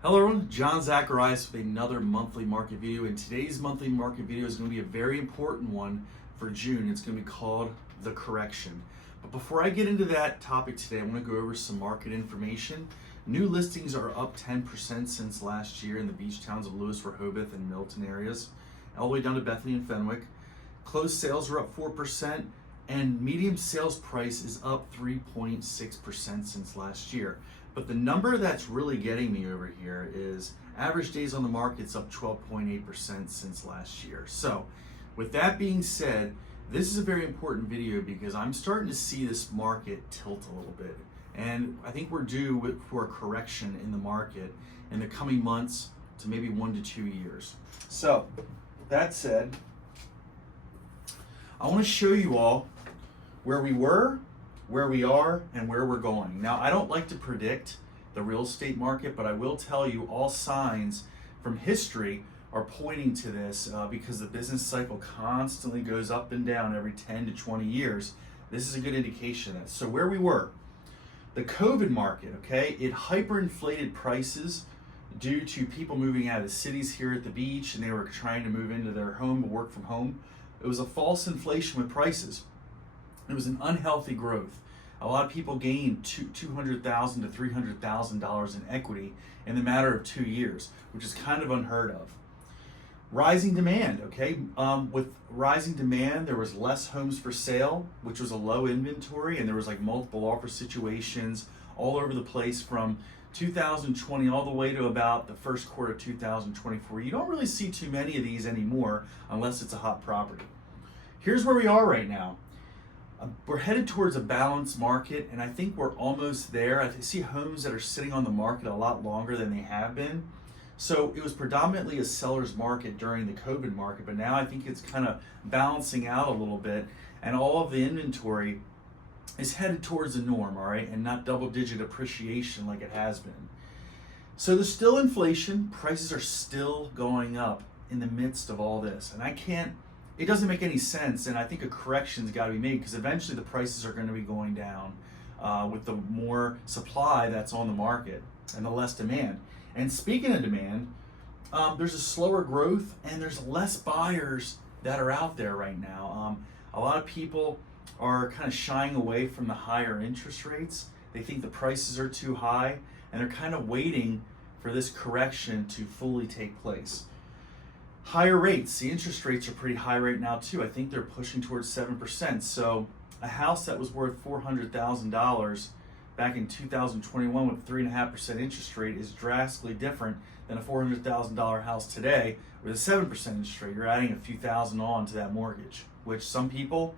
Hello everyone, John Zacharias with another monthly market video, and today's monthly market video is going to be a very important one for June. It's going to be called The Correction. But before I get into that topic today, I want to go over some market information. New listings are up 10% since last year in the beach towns of Lewis, Rehoboth, and Milton areas, all the way down to Bethany and Fenwick. Closed sales are up 4%, and medium sales price is up 3.6% since last year. But the number that's really getting me over here is average days on the market's up 12.8% since last year. So with that being said, this is a very important video because I'm starting to see this market tilt a little bit. And I think we're due for a correction in the market in the coming months to maybe 1 to 2 years. So that said, I want to show you all where we were, where we are, and where we're going. Now, I don't like to predict the real estate market, but I will tell you all signs from history are pointing to this because the business cycle constantly goes up and down every 10 to 20 years. This is a good indication of that. So where we were, the COVID market, okay, it hyperinflated prices due to people moving out of the cities here at the beach, and they were trying to move into their home to work from home. It was a false inflation with prices. It was an unhealthy growth. A lot of people gained $200,000 to $300,000 in equity in the matter of 2 years, which is kind of unheard of. Rising demand, okay? With rising demand, there was less homes for sale, which was a low inventory, and there was like multiple offer situations all over the place from 2020 all the way to about the first quarter of 2024. You don't really see too many of these anymore unless it's a hot property. Here's where we are right now. We're headed towards a balanced market, and I think we're almost there. I see homes that are sitting on the market a lot longer than they have been. So it was predominantly a seller's market during the COVID market, but now I think it's kind of balancing out a little bit, and all of the inventory is headed towards the norm, all right, and not double-digit appreciation like it has been. So there's still inflation. Prices are still going up in the midst of all this, and it doesn't make any sense, and I think a correction's got to be made because eventually the prices are going to be going down with the more supply that's on the market and the less demand. And speaking of demand, there's a slower growth and there's less buyers that are out there right now. A lot of people are kind of shying away from the higher interest rates. They think the prices are too high, and they're kind of waiting for this correction to fully take place. Higher rates, the interest rates are pretty high right now too. I think they're pushing towards 7%. So a house that was worth $400,000 back in 2021 with 3.5% interest rate is drastically different than a $400,000 house today with a 7% interest rate. You're adding a few thousand on to that mortgage, which some people,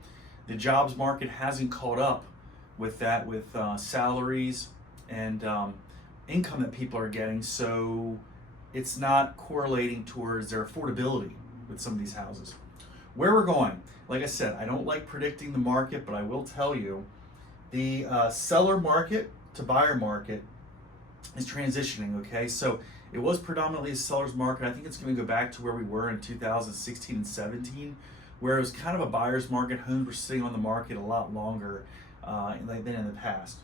the jobs market hasn't caught up with that, with salaries and income that people are getting. So it's not correlating towards their affordability with some of these houses. Where we're going, like I said, I don't like predicting the market, but I will tell you the seller market to buyer market is transitioning, okay? So it was predominantly a seller's market. I think it's going to go back to where we were in 2016 and 17, where it was kind of a buyer's market. Homes were sitting on the market a lot longer than in the past.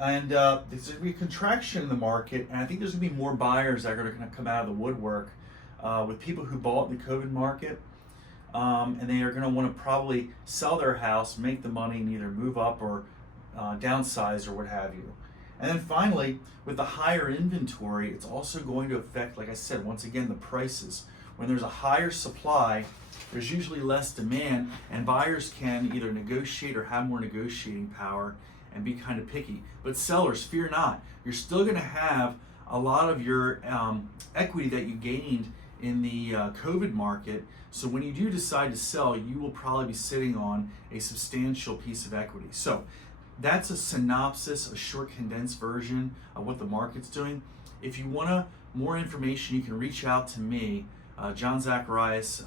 And there's going to be a contraction in the market, and I think there's going to be more buyers that are going to come out of the woodwork with people who bought in the COVID market, and they are going to want to probably sell their house, make the money, and either move up or downsize or what have you. And then finally, with the higher inventory, it's also going to affect, like I said, once again, the prices. When there's a higher supply, there's usually less demand, and buyers can either negotiate or have more negotiating power and be kind of picky. But sellers, fear not. You're still going to have a lot of your equity that you gained in the COVID market. So when you do decide to sell, you will probably be sitting on a substantial piece of equity. So that's a synopsis, a short condensed version of what the market's doing. If you want more information, you can reach out to me, John Zacharias.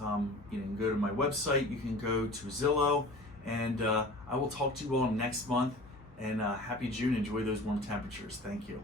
You can go to my website, you can go to Zillow, and I will talk to you all next month. And happy June. Enjoy those warm temperatures. Thank you.